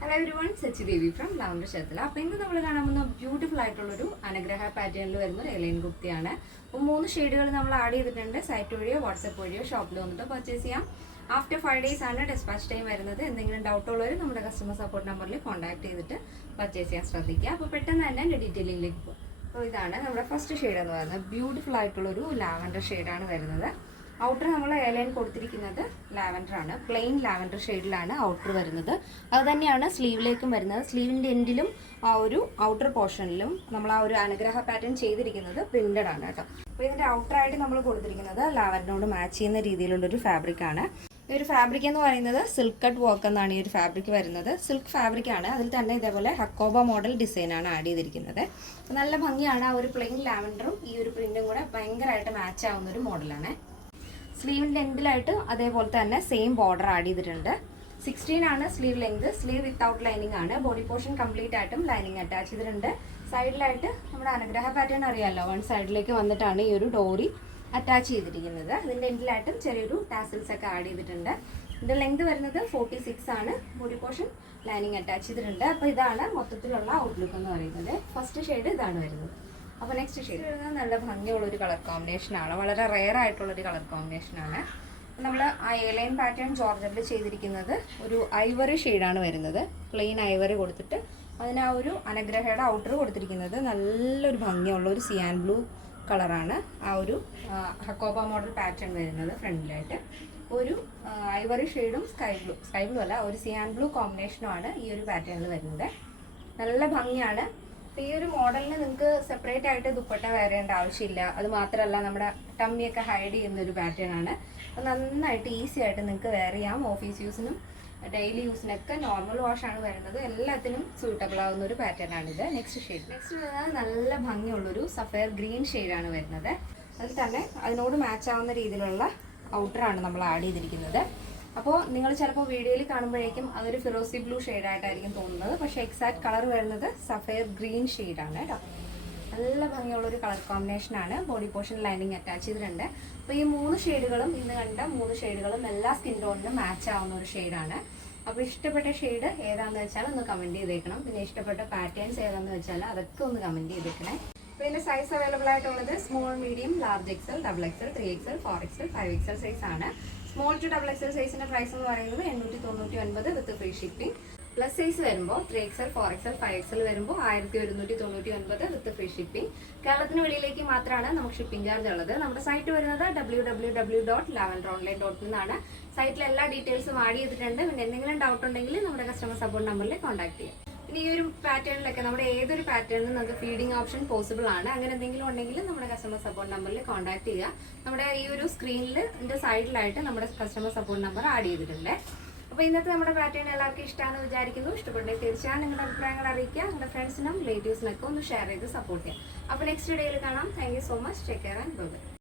Hello everyone, Sachi Devi from lavender ക്ഷേത്രത്തിൽ. അപ്പോൾ ഇന്ന് നമ്മൾ കാണാൻ പോകുന്ന ബ്യൂട്ടിഫുൾ ആയിട്ടുള്ളൊരു അനുഗ്രഹ പാറ്റേണിൽ വരുന്ന ഒരു എലൈൻ കുർത്തിയാണ്. അപ്പോൾ 3 ഷെയ്ഡുകൾ നമ്മൾ ആഡ് ചെയ്തിട്ടുണ്ട്. സൈറ്റ് വഴിയോ വാട്സപ്പ് വഴിയോ ഷോപ്പിൽ വന്നിട്ട് പർച്ചേസ് ചെയ്യാം. ആഫ്റ്റർ 5 days ആണ് ഡിസ്പാച്ച് ടൈം വരുന്നത്. എന്തെങ്കിലും ഡൗട്ട് ഉള്ളവർ നമ്മുടെ കസ്റ്റമർ സപ്പോർട്ട് നമ്പറിൽ കോൺടാക്ട് ചെയ്തിട്ട് പർച്ചേസ് ചെയ്യാൻ ശ്രദ്ധിക്കുക. അപ്പോൾ പെട്ടെന്ന് തന്നെ എൻ്റെ ഡീറ്റെയിലിംഗിലേക്ക് പോകും. അപ്പോൾ ഇതാണ് നമ്മുടെ ഫസ്റ്റ് ഷെയ്ഡ് എന്ന് പറയുന്നത്. ബ്യൂട്ടിഫുൾ ആയിട്ടുള്ളൊരു ലാവൻഡർ ഷെയ്ഡാണ് വരുന്നത്. ഔട്ടർ നമ്മൾ എലൈൻ കൊടുത്തിരിക്കുന്നത് ലാവൻഡർ ആണ്. പ്ലെയിൻ ലാവൻഡർ ഷെയ്ഡിലാണ് ഔട്ടർ വരുന്നത്. അത് തന്നെയാണ് സ്ലീവിലേക്കും വരുന്നത്. സ്ലീവിൻ്റെ എൻഡിലും ആ ഒരു ഔട്ടർ പോർഷനിലും നമ്മൾ ആ ഒരു അനുഗ്രഹ പാറ്റേൺ ചെയ്തിരിക്കുന്നത് പ്രിന്റഡ് ആണ് കേട്ടോ. അപ്പോൾ ഇതിൻ്റെ ഔട്ടറായിട്ട് നമ്മൾ കൊടുത്തിരിക്കുന്നത് ലാവൻഡറിനോട് മാച്ച് ചെയ്യുന്ന രീതിയിലുള്ളൊരു ഫാബ്രിക്കാണ്. ഈ ഒരു ഫാബ്രിക് എന്ന് പറയുന്നത് സിൽക്ക് കട്ട് വർക്ക് എന്നാണ് ഈ ഒരു ഫാബ്രിക് വരുന്നത്. സിൽക്ക് ഫാബ്രിക് ആണ്. അതിൽ തന്നെ ഇതേപോലെ ഹക്കോബ മോഡൽ ഡിസൈനാണ് ആഡ് ചെയ്തിരിക്കുന്നത്. നല്ല ഭംഗിയാണ്. ആ ഒരു പ്ലെയിൻ ലാവൻഡറും ഈ ഒരു പ്രിന്റും കൂടെ ഭയങ്കരമായിട്ട് മാച്ച് ആവുന്ന ഒരു മോഡലാണ്. സ്ലീവിൻ്റെ ലെങ്തിലായിട്ട് അതേപോലെ തന്നെ സെയിം ബോർഡർ ആഡ് ചെയ്തിട്ടുണ്ട്. 16 ആണ് sleeve length. Sleeve without lining ആണ്. ബോഡി പോർഷൻ കംപ്ലീറ്റ് ആയിട്ടും ലൈനിങ് അറ്റാച്ച് ചെയ്തിട്ടുണ്ട്. സൈഡിലായിട്ട് നമ്മുടെ അനുഗ്രഹ പാറ്റേൺ അറിയാമല്ലോ, വൺ സൈഡിലേക്ക് വന്നിട്ടാണ് ഈ ഒരു ഡോറി അറ്റാച്ച് ചെയ്തിരിക്കുന്നത്. ഇതിൻ്റെ എൻഡിലായിട്ടും ചെറിയൊരു ടാസിൽസ് ഒക്കെ ആഡ് ചെയ്തിട്ടുണ്ട്. ഇതിൻ്റെ ലെങ്ത് വരുന്നത് 46 ആണ്. ബോഡി പോർഷൻ ലൈനിങ് അറ്റാച്ച് ചെയ്തിട്ടുണ്ട്. അപ്പോൾ ഇതാണ് മൊത്തത്തിലുള്ള ഔട്ട്ലുക്ക് എന്ന് പറയുന്നത്. ഫസ്റ്റ് ഷെയ്ഡ് ഇതാണ് വരുന്നത്. അപ്പോൾ നെക്സ്റ്റ് ഷെയ്ഡ് വരുന്നത് നല്ല ഭംഗിയുള്ളൊരു കളർ കോമ്പിനേഷനാണ്. വളരെ റെയർ ആയിട്ടുള്ളൊരു കളർ കോമ്പിനേഷനാണ്. നമ്മൾ ആ എലൈൻ പാറ്റേൺ ജോർജറ്റിൽ ചെയ്തിരിക്കുന്നത് ഒരു ഐവറി ഷെയ്ഡാണ് വരുന്നത്. പ്ലെയിൻ ഐവറി കൊടുത്തിട്ട് അതിന് ആ ഒരു അനുഗ്രഹയുടെ ഔട്ടർ കൊടുത്തിരിക്കുന്നത് നല്ലൊരു ഭംഗിയുള്ള ഒരു സിയാൻ ബ്ലൂ കളറാണ്. ആ ഒരു ഹക്കോബ മോഡൽ പാറ്റേൺ വരുന്നത് ഫ്രണ്ടിലായിട്ട്. ഒരു ഐവറി ഷെയ്ഡും സ്കൈ ബ്ലൂ അല്ല, ഒരു സിയാൻ ബ്ലൂ കോമ്പിനേഷനുമാണ് ഈ ഒരു പാറ്റേണിൽ വരുന്നത്. നല്ല ഭംഗിയാണ്. ഈ ഒരു മോഡലിന് നിങ്ങൾക്ക് സെപ്പറേറ്റ് ആയിട്ട് ദുപ്പട്ട വേറേണ്ട ആവശ്യമില്ല. അത് മാത്രമല്ല നമ്മുടെ ടമ്മിയൊക്കെ ഹൈഡ് ചെയ്യുന്ന ഒരു പാറ്റേൺ ആണ്. അത് നന്നായിട്ട് ഈസി ആയിട്ട് നിങ്ങൾക്ക് വെയർ ചെയ്യാം. ഓഫീസ് യൂസിനും ഡെയിലി യൂസിനൊക്കെ നോർമൽ വാഷാണ് വരുന്നത്. എല്ലാത്തിനും സൂട്ടബിൾ ആവുന്ന ഒരു പാറ്റേൺ ആണിത്. നെക്സ്റ്റ് വരുന്നത് നല്ല ഭംഗിയുള്ളൊരു സഫയർ ഗ്രീൻ ഷെയ്ഡാണ് വരുന്നത്. അതിൽ തന്നെ അതിനോട് മാച്ച് ആവുന്ന രീതിയിലുള്ള ഔട്ടറാണ് നമ്മൾ ആഡ് ചെയ്തിരിക്കുന്നത്. അപ്പോൾ നിങ്ങൾ ചിലപ്പോൾ വീഡിയോയിൽ കാണുമ്പോഴേക്കും അതൊരു ഫിറോസി ബ്ലൂ ഷെയ്ഡായിട്ടായിരിക്കും തോന്നുന്നത്. പക്ഷേ എക്സാക്ട് കളർ വരുന്നത് സഫയർ ഗ്രീൻ ഷെയ്ഡാണ് കേട്ടോ. നല്ല ഭംഗിയുള്ളൊരു കളർ കോമ്പിനേഷനാണ്. ബോഡി പോർഷൻ ലൈനിങ് അറ്റാച്ച് ചെയ്തിട്ടുണ്ട്. അപ്പോൾ ഈ 3 ഷെയ്ഡുകളും ഇന്ന് കണ്ട 3 ഷെയ്ഡുകളും എല്ലാ സ്കിൻ ടോണിനും മാച്ച് ആവുന്ന ഒരു ഷെയ്ഡാണ്. അപ്പോൾ ഇഷ്ടപ്പെട്ട ഷെയ്ഡ് ഏതാണെന്ന് വെച്ചാൽ ഒന്ന് കമൻറ്റ് ചെയ്തേക്കണം. പിന്നെ ഇഷ്ടപ്പെട്ട പാറ്റേൺസ് ഏതാണെന്ന് വെച്ചാൽ അതൊക്കെ ഒന്ന് കമൻറ്റ് ചെയ്തേക്കണേ. അപ്പോൾ ഇതിൻ്റെ സൈസ് അവൈലബിൾ ആയിട്ടുള്ളത് small, medium, large XL, double XL, 3XL, 4XL, 5XL size ആണ്. സ്മോൾ ടു ഡബിൾ എക്സൽ സൈസിൻ്റെ പ്രൈസ് എന്ന് പറയുന്നത് 899 with free shipping. Plus size വരുമ്പോൾ 3XL, 4XL, 5XL വരുമ്പോൾ 1199 വിത്ത് ഫ്രീ ഷിപ്പിംഗ്. കേരളത്തിന് വെളിയിലേക്ക് മാത്രമാണ് നമുക്ക് ഷിപ്പിംഗ് ചാർജ് ഉള്ളത്. നമ്മുടെ സൈറ്റ് വരുന്നത് www.lavenderonline.in ആണ്. സൈറ്റിൽ എല്ലാ ഡീറ്റെയിൽസും ആഡ് ചെയ്തിട്ടുണ്ട്. പിന്നെ എന്തെങ്കിലും ഡൗട്ട് ഉണ്ടെങ്കിൽ നമ്മുടെ കസ്റ്റമർ സപ്പോർട്ട് നമ്പറിൽ കോൺടാക്ട് ചെയ്യാം. പിന്നെ ഈ ഒരു പാറ്റേണിലൊക്കെ നമ്മുടെ ഏതൊരു പാറ്റേണിലും നമുക്ക് ഫീഡിംഗ് ഓപ്ഷൻ പോസിബിൾ ആണ്. അങ്ങനെ എന്തെങ്കിലും ഉണ്ടെങ്കിൽ നമ്മുടെ കസ്റ്റമർ സപ്പോർട്ട് നമ്പറിൽ കോൺടാക്ട് ചെയ്യുക. നമ്മുടെ ഈ ഒരു സ്ക്രീനിൽ ഇതിൻ്റെ സൈഡിലായിട്ട് നമ്മുടെ കസ്റ്റമർ സപ്പോർട്ട് നമ്പർ ആഡ് ചെയ്തിട്ടുണ്ട്. അപ്പോൾ ഇന്നത്തെ നമ്മുടെ പാറ്റേൺ എല്ലാവർക്കും ഇഷ്ടമാണെന്ന് വിചാരിക്കുന്നു. ഇഷ്ടപ്പെട്ടെങ്കിൽ തീർച്ചയായും നിങ്ങളുടെ അഭിപ്രായങ്ങൾ അറിയിക്കുക. നിങ്ങളുടെ ഫ്രണ്ട്സിനും റിലേറ്റീവ്സിനൊക്കെ ഒന്ന് ഷെയർ ചെയ്ത് സപ്പോർട്ട് ചെയ്യാം. അപ്പോൾ നെക്സ്റ്റ് ഡേയിൽ കാണാം. Thank you so much. Take care and by.